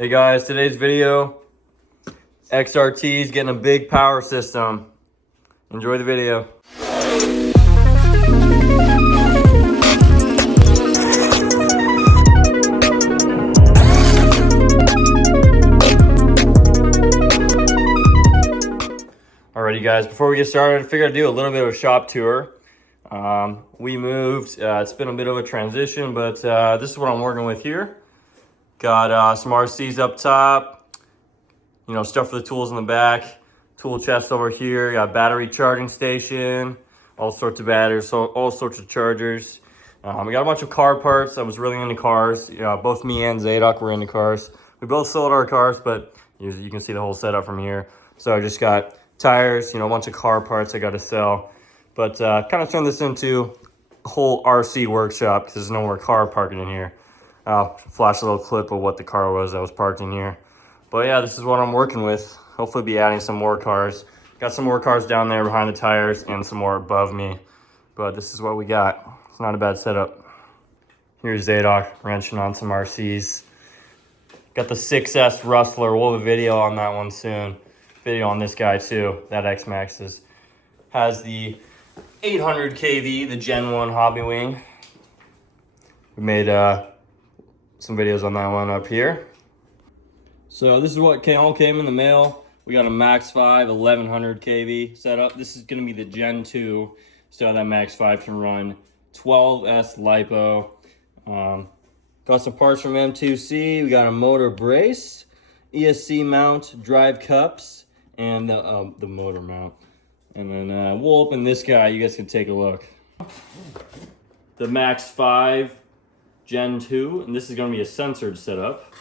Hey guys, today's video, XRT is getting a big power system. Enjoy the video. Alrighty guys, before we get started, I figured I'd do a little bit of a shop tour. We moved, it's been a bit of a transition, but this is what I'm working with here. Got some RCs up top, you know, stuff for the tools in the back, tool chest over here, got battery charging station, all sorts of batteries, so all sorts of chargers. We got a bunch of car parts. I was really into cars. Both me and Zadok were into cars. We both sold our cars, but you can see the whole setup from here. So I just got tires, you know, a bunch of car parts I got to sell. But kind of turned this into a whole RC workshop because there's no more car parking in here. I'll flash a little clip of what the car was that was parked in here. But yeah, this is what I'm working with. Hopefully be adding some more cars. Got some more cars down there behind the tires and some more above me. But this is what we got. It's not a bad setup. Here's Zadok wrenching on some RCs. Got the 6S Rustler. We'll have a video on that one soon. Video on this guy too. That X-Max has the 800 kV, the Gen 1 Hobby Wing. We made some videos on that one up here. So this is what all came in the mail. We got a Max5 1100 kV setup. This is going to be the Gen 2, so that Max5 can run 12S LiPo. Got some parts from M2C. We got a motor brace, ESC mount, drive cups, and the motor mount. And then we'll open this guy. You guys can take a look. The Max5 Gen 2, and this is going to be a censored setup.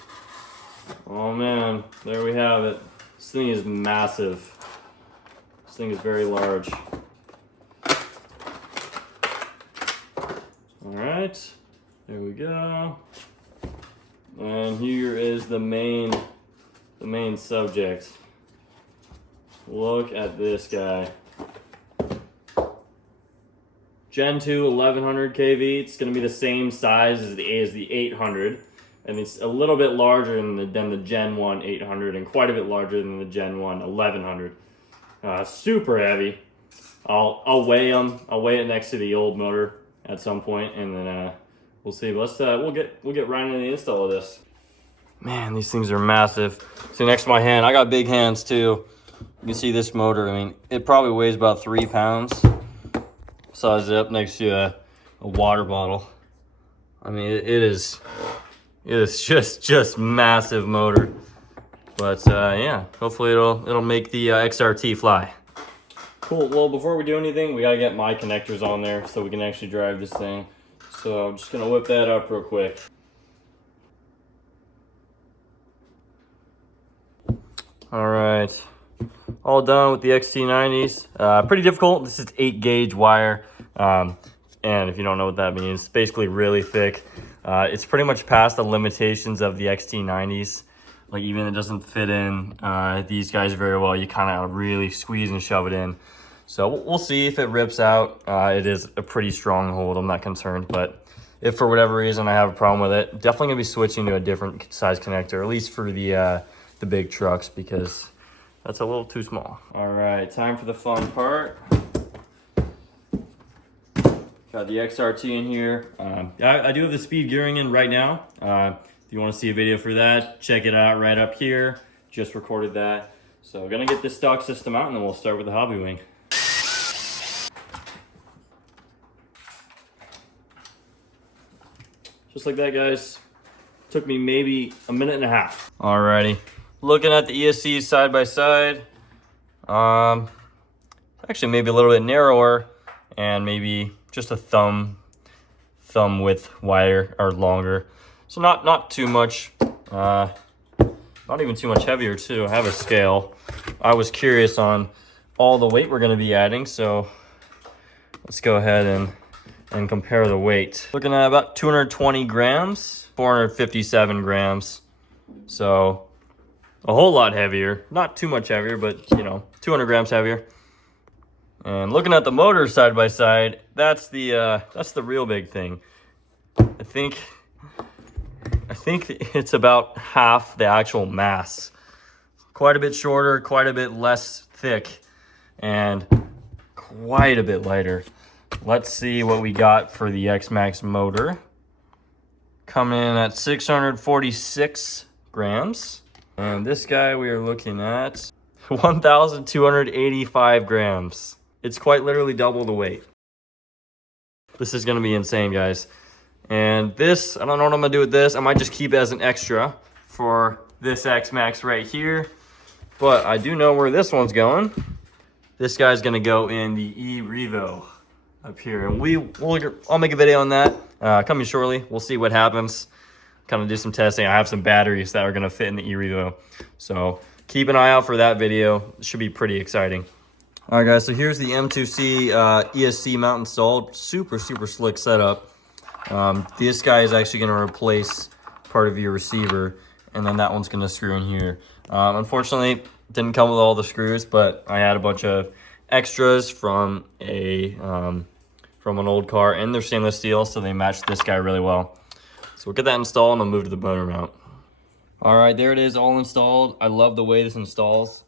Oh man, there we have it. This thing is massive. This thing is very large. Alright, there we go. And here is the main subject. Look at this guy. Gen 2 1100 kV. It's going to be the same size as the 800, and it's a little bit larger than the Gen 1 800 and quite a bit larger than the Gen 1 1100. Super heavy. I'll weigh them. I'll weigh it next to the old motor at some point, and then we'll see. But we'll get right into the install of this. Man, these things are massive. See, next to my hand, I got big hands too. You can see this motor. I mean, it probably weighs about 3 pounds. Size it up next to a water bottle. I mean, it is just massive motor. But yeah, hopefully it'll make the XRT fly. Cool. Well, before we do anything, we gotta get my connectors on there so we can actually drive this thing. So I'm just gonna whip that up real quick. All right. All done with the XT90s. Pretty difficult. This is 8 gauge wire. And if you don't know what that means, it's basically really thick. It's pretty much past the limitations of the XT90s. Like, even it doesn't fit in these guys very well. You kind of really squeeze and shove it in. So we'll see if it rips out. It is a pretty strong hold. I'm not concerned. But if for whatever reason I have a problem with it, definitely going to be switching to a different size connector, at least for the big trucks, because that's a little too small. All right, time for the fun part. Got the XRT in here. I do have the speed gearing in right now. If you want to see a video for that, check it out right up here. Just recorded that. So we're gonna get this stock system out, and then we'll start with the Hobby Wing. Just like that, guys. Took me maybe a minute and a half. Alrighty. Looking at the ESC side by side, actually maybe a little bit narrower, and maybe just a thumb width wider or longer. So not too much, not even too much heavier too. I have a scale. I was curious on all the weight we're going to be adding, so let's go ahead and compare the weight. Looking at about 220 grams, 457 grams. So a whole lot heavier, not too much heavier, but you know, 200 grams heavier. And looking at the motor side by side, that's the real big thing. I think I think it's about half the actual mass. Quite a bit shorter, quite a bit less thick, and quite a bit lighter. Let's see what we got for the X-Max motor. Coming in at 646 grams. And this guy we are looking at 1,285 grams. It's quite literally double the weight. This is gonna be insane, guys. And this, I don't know what I'm gonna do with this. I might just keep it as an extra for this X-Max right here. But I do know where this one's going. This guy's gonna go in the E-Revo up here. And I'll make a video on that coming shortly. We'll see what happens. Kind of do some testing. I have some batteries that are gonna fit in the E-Revo. So keep an eye out for that video. It should be pretty exciting. All right, guys, so here's the M2C ESC mount installed. Super, super slick setup. This guy is actually gonna replace part of your receiver, and then that one's gonna screw in here. Unfortunately, didn't come with all the screws, but I had a bunch of extras from an old car, and they're stainless steel, so they match this guy really well. So we'll get that installed and I'll move to the motor mount. All right, there it is, all installed. I love the way this installs.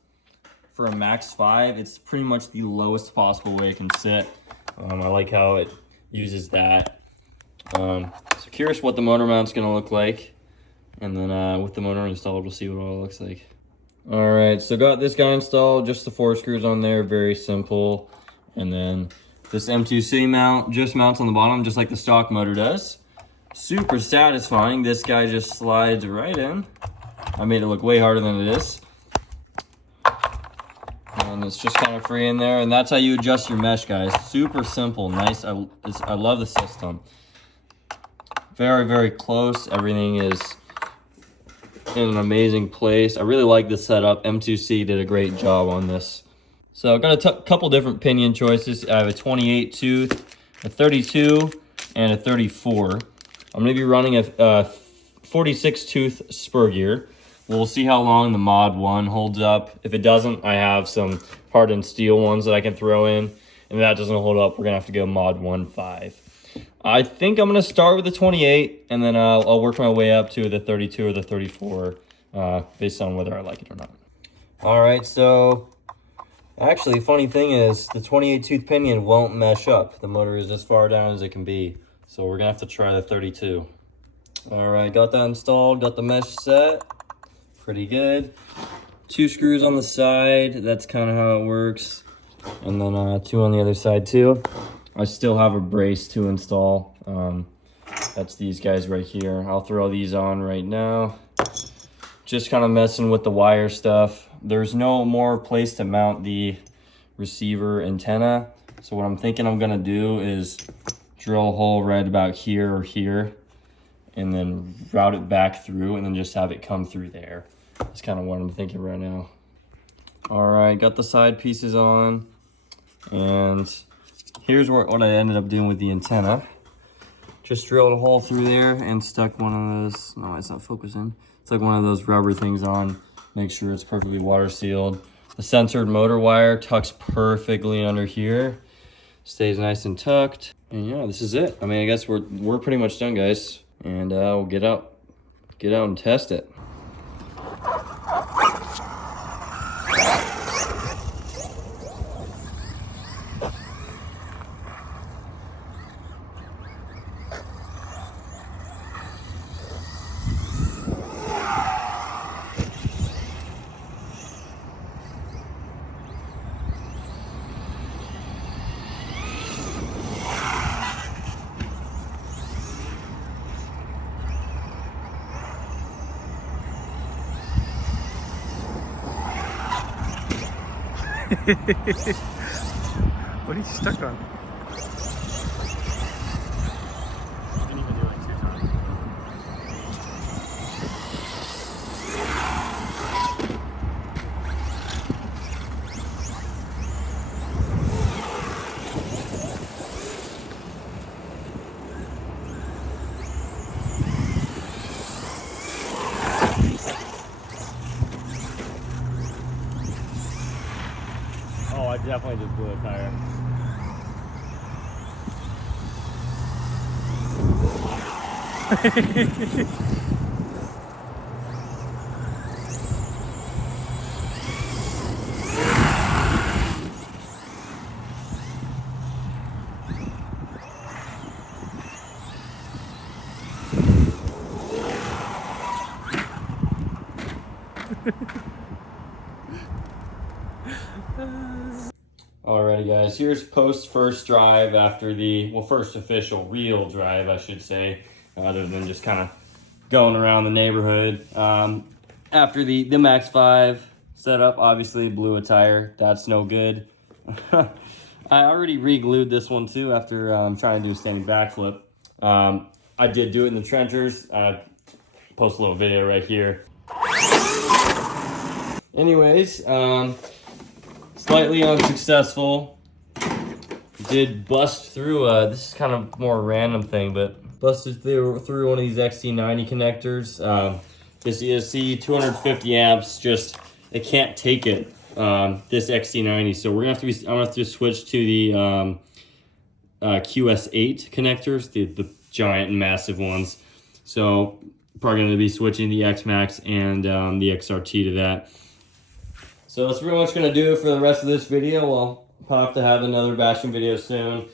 For a Max5, it's pretty much the lowest possible way it can sit. I like how it uses that. So curious what the motor mount's gonna look like. And then with the motor installed, we'll see what it all looks like. All right, so got this guy installed, just the 4 screws on there, very simple. And then this M2C mount just mounts on the bottom, just like the stock motor does. Super satisfying. This guy just slides right in. I made it look way harder than it is. And it's just kind of free in there, and that's how you adjust your mesh, guys. Super simple, nice. I love the system. Very, very close. Everything is in an amazing place. I really like this setup. M2C did a great job on this. So I've got a couple different pinion choices. I have a 28 tooth, a 32, and a 34. I'm gonna be running a 46 tooth spur gear. We'll see how long the Mod 1 holds up. If it doesn't, I have some hardened steel ones that I can throw in. And if that doesn't hold up, we're gonna have to go Mod 1.5. I think I'm gonna start with the 28, and then I'll work my way up to the 32 or the 34, based on whether I like it or not. All right, so actually, funny thing is, the 28 tooth pinion won't mesh up. The motor is as far down as it can be. So we're gonna have to try the 32. All right, got that installed, got the mesh set. Pretty good. 2 screws on the side, that's kind of how it works. And then 2 on the other side too. I still have a brace to install. That's these guys right here. I'll throw these on right now. Just kind of messing with the wire stuff. There's no more place to mount the receiver antenna. So what I'm thinking I'm gonna do is drill a hole right about here or here, and then route it back through, and then just have it come through there. That's kind of what I'm thinking right now. All right, got the side pieces on, and here's what I ended up doing with the antenna. Just drilled a hole through there and stuck one of those, no, it's not focusing. Stuck one of those rubber things on, make sure it's perfectly water sealed. The censored motor wire tucks perfectly under here. Stays nice and tucked. And yeah, this is it. I mean, I guess we're pretty much done, guys. And we'll get out and test it. What are you stuck on? Didn't even do like 2 times. Oh, I definitely just blew a tire. Alrighty guys, here's post first drive after the, well, first official real drive I should say, other than just kind of going around the neighborhood. After the Max5 setup, obviously blew a tire, that's no good. I already re-glued this one too after trying to do a standing backflip. I did do it in the trenchers. Post a little video right here. Anyways, slightly unsuccessful. Did bust through, this is kind of more a random thing, but busted through one of these XC90 connectors. This ESC 250 amps, just, it can't take it, this XC90. So we're gonna have to I'm gonna have to switch to the QS8 connectors, the giant and massive ones. So probably gonna be switching the X-Max and the XRT to that. So that's pretty much gonna do it for the rest of this video. I'll have to have another bashing video soon.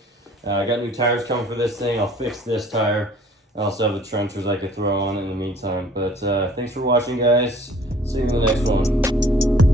I got new tires coming for this thing. I'll fix this tire. I also have the trenchers I could throw on in the meantime. But thanks for watching, guys. See you in the next one.